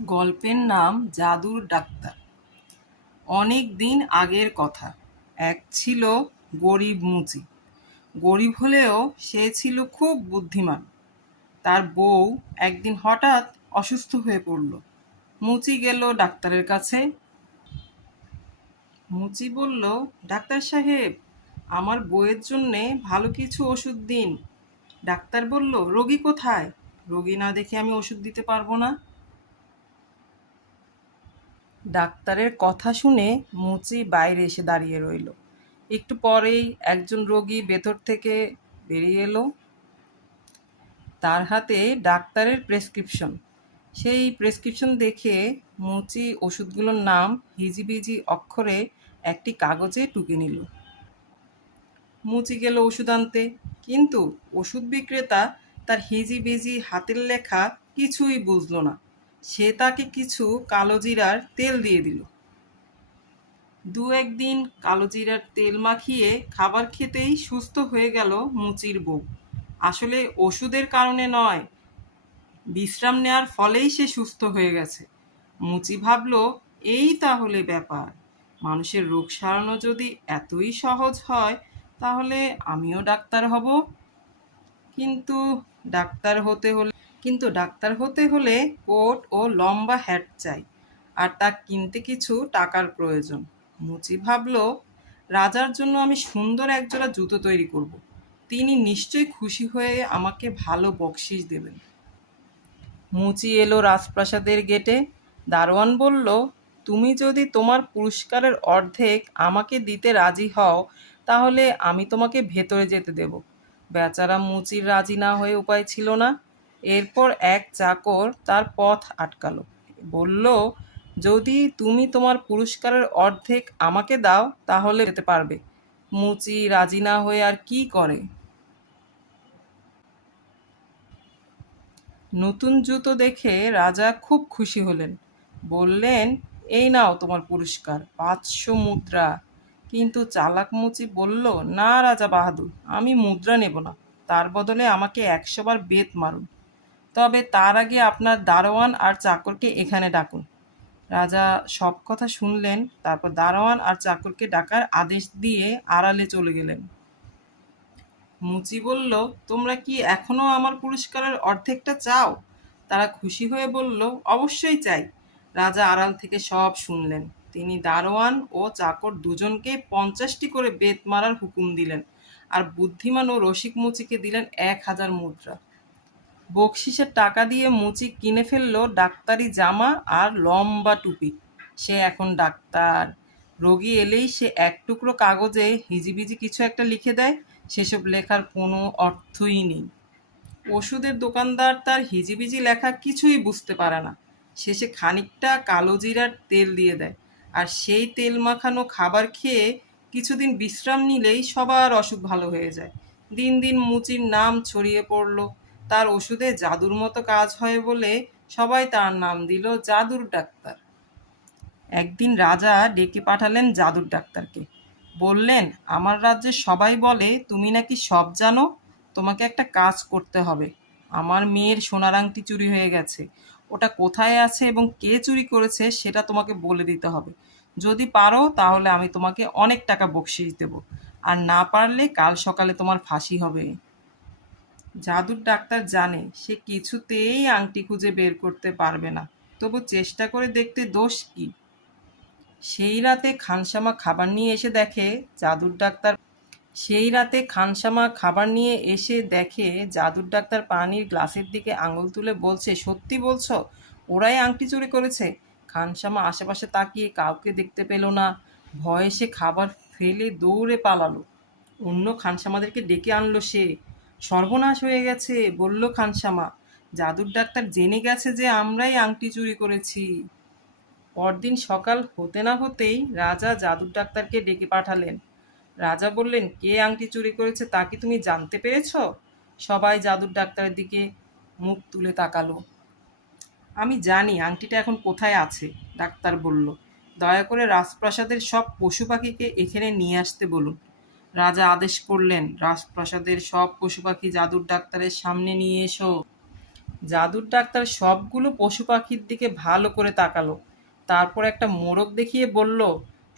গল্পের নাম জাদুর ডাক্তার। অনেক দিন আগের কথা। এক ছিল গরিব মুচি। গরিব হলেও সে ছিল খুব বুদ্ধিমান। তার বউ একদিন হঠাৎ অসুস্থ হয়ে পড়ল। মুচি গেল ডাক্তারের কাছে। মুচি বলল, ডাক্তার সাহেব, আমার বউয়ের জন্যে ভালো কিছু ওষুধ দিন। ডাক্তার বলল, রোগী কোথায়? রোগী না দেখে আমি ওষুধ দিতে পারবো না। ডাক্তারের কথা শুনে মুচি বাইরে এসে দাঁড়িয়ে রইল। একটু পরেই একজন রোগী ভেতর থেকে বেরিয়ে এলো। তার হাতে ডাক্তারের প্রেসক্রিপশন। সেই প্রেসক্রিপশন দেখে মুচি ওষুধগুলোর নাম হিজিবিজি অক্ষরে একটি কাগজে টুকে নিল। মুচি গেল ওষুধ আনতে, কিন্তু ওষুধ বিক্রেতা তার হিজিবিজি হাতের লেখা কিছুই বুঝল না। সে তাকে কিছু কালোজিরার তেল দিয়ে দিল। দু একদিন কালোজিরার তেল মাখিয়ে খাবার খেতেই সুস্থ হয়ে গেল মুচির বউ। আসলে ওষুধের কারণে নয়, বিশ্রাম নেওয়ার ফলেই সে সুস্থ হয়ে গেছে। মুচি ভাবল, এই তাহলে ব্যাপার। মানুষের রোগ সারানো যদি এতই সহজ হয়, তাহলে আমিও ডাক্তার হব। কিন্তু ডাক্তার হতে হলে কোট ও লম্বা হ্যাট চাই, আর তা কিনতে কিছু টাকার প্রয়োজন। মুচি ভাবল, রাজার জন্য আমি সুন্দর একজোড়া জুতো তৈরি করব। তিনি নিশ্চয়ই খুশি হয়ে আমাকে ভালো বকশিশ দেবেন। মুচি এলো রাজপ্রাসাদের গেটে। দারোয়ান বলল, তুমি যদি তোমার পুরস্কারের অর্ধেক আমাকে দিতে রাজি হও, তাহলে আমি তোমাকে ভেতরে যেতে দেব। বেচারা মুচির রাজি না হয়ে উপায় ছিল না। এরপর এক চাকর তার পথ আটকালো। বলল, যদি তুমি তোমার পুরস্কারের অর্ধেক আমাকে দাও, তাহলে যেতে পারবে। মুচি রাজি না হয়ে আর কি করে। নতুন জুতো দেখে রাজা খুব খুশি হলেন। বললেন, এই নাও তোমার পুরস্কার, 500 মুদ্রা। কিন্তু চালাক মুচি বলল, না রাজা বাহাদুর, আমি মুদ্রা নেব না। তার বদলে আমাকে 100 বার বেত মারুন। তবে তার আগে আপনার দারোয়ান আর চাকরকে এখানে ডাকুন। রাজা সব কথা শুনলেন। তারপর দারোয়ান আর চাকরকে ডাকার আদেশ দিয়ে আড়ালে চলে গেলেন। মুচি বলল, তোমরা কি এখনো আমার পুরস্কারের অর্ধেকটা চাও? তারা খুশি হয়ে বলল, অবশ্যই চাই। রাজা আড়াল থেকে সব শুনলেন। তিনি দারোয়ান ও চাকর দুজনকে 50টি করে বেত মারার হুকুম দিলেন, আর বুদ্ধিমান ও রসিক মুচিকে দিলেন 1000 মুদ্রা। বকশিসের টাকা দিয়ে মুচি কিনে ফেললো ডাক্তারি জামা আর লম্বা টুপি। সে এখন ডাক্তার। রোগী এলেই সে এক টুকরো কাগজে হিজিবিজি কিছু একটা লিখে দেয়। সেসব লেখার কোনো অর্থই নেই। ওষুধের দোকানদার তার হিজিবিজি লেখা কিছুই বুঝতে পারে না। শেষে খানিকটা কালোজিরার তেল দিয়ে দেয়, আর সেই তেল মাখানো খাবার খেয়ে কিছুদিন বিশ্রাম নিলেই সবার অসুখ ভালো হয়ে যায়। দিন দিন মুচির নাম ছড়িয়ে পড়ল। তার ওষুধে জাদুর মতো কাজ হয় বলে সবাই তার নাম দিল জাদুর ডাক্তার। একদিন রাজা ডেকে পাঠালেন জাদুর ডাক্তারকে। বললেন, আমার রাজ্যের সবাই বলে তুমি নাকি সব জানো। তোমাকে একটা কাজ করতে হবে। আমার মেয়ের সোনার আংটি চুরি হয়ে গেছে। ওটা কোথায় আছে এবং কে চুরি করেছে সেটা তোমাকে বলে দিতে হবে। যদি পারো তাহলে আমি তোমাকে অনেক টাকা বকশিশ দেব, আর না পারলে কাল সকালে তোমার ফাঁসি হবে। জাদুর ডাক্তার জানে সে কিছুতেই আংটি খুঁজে বের করতে পারবে না, তবু চেষ্টা করে দেখতে দোষ কি। সেই রাতে খানসামা খাবার নিয়ে এসে দেখে জাদুর ডাক্তার পানির গ্লাসের দিকে আঙুল তুলে বলছে, সত্যি বলছো ওরাই আংটি চুরি করেছে? খানসামা আশেপাশে তাকিয়ে কাউকে দেখতে পেল না। ভয়ে সে খাবার ফেলে দৌড়ে পালালো। অন্য খানসামাদেরকে ডেকে আনলো সে। সর্বনাশ হয়ে গেছে, বলল খানসামা। জাদুর ডাক্তার জেনে গেছে যে আমরাই আংটি চুরি করেছি। পরদিন সকাল হতে না হতেই রাজা জাদুর ডাক্তারকে ডেকে পাঠালেন। রাজা বললেন, কে আংটি চুরি করেছে তা কি তুমি জানতে পেরেছ? সবাই জাদুর ডাক্তারের দিকে মুখ তুলে তাকালো। আমি জানি আংটিটা এখন কোথায় আছে, ডাক্তার বলল। দয়া করে রাজপ্রাসাদের সব পশু পাখিকে এখানে নিয়ে আসতে বলুন। রাজা আদেশ করলেন, রাজপ্রাসাদের সব পশু পাখি জাদুর ডাক্তারের সামনে নিয়ে এসো। জাদুর ডাক্তার সবগুলো পশু পাখির দিকে ভালো করে তাকালো, তারপর একটা মোরগ দেখিয়ে বলল,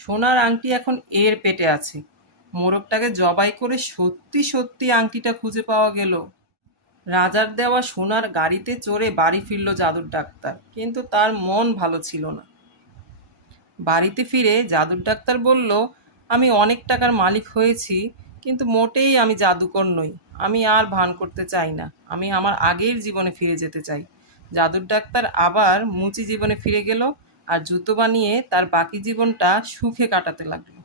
সোনার আংটি এখন এর পেটে আছে। মোরগটাকে জবাই করে সত্যি সত্যি আংটিটা খুঁজে পাওয়া গেল। রাজার দেওয়া সোনার গাড়িতে চড়ে বাড়ি ফিরল জাদুর ডাক্তার, কিন্তু তার মন ভালো ছিল না। বাড়িতে ফিরে জাদুর ডাক্তার বলল, আমি অনেক টাকার মালিক হয়েছি, কিন্তু মোটেই আমি জাদুকর নই। আমি আর ভান করতে চাই না, আমি আমার আগের জীবনে ফিরে যেতে চাই। জাদুর ডাক্তার আবার মুচি জীবনে ফিরে গেল আর জুতো বানিয়ে তার বাকি জীবনটা সুখে কাটাতে লাগলো।